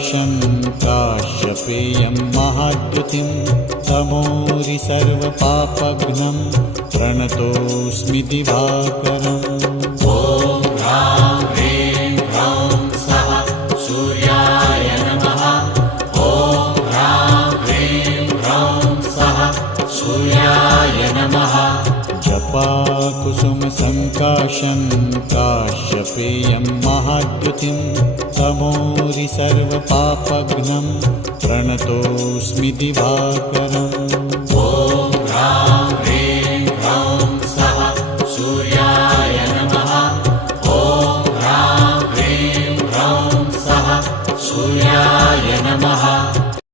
सङ्काशं काश्यपेयं महाद्युतिं तमोरि सर्वपापघ्नं प्रणतोऽस्मि दिवाकरम्। ॐ ह्रां ह्रीं ह्रौं सः सूर्याय नमः। ॐ ह्रां ह्रीं ह्रौं सः सूर्याय नमः। जपाकुसुमसङ्काशं काश्यपेयं महाद्युतिं तमोरि सर्वपापघ्नं प्रणतोऽस्मि दिवाकरम्।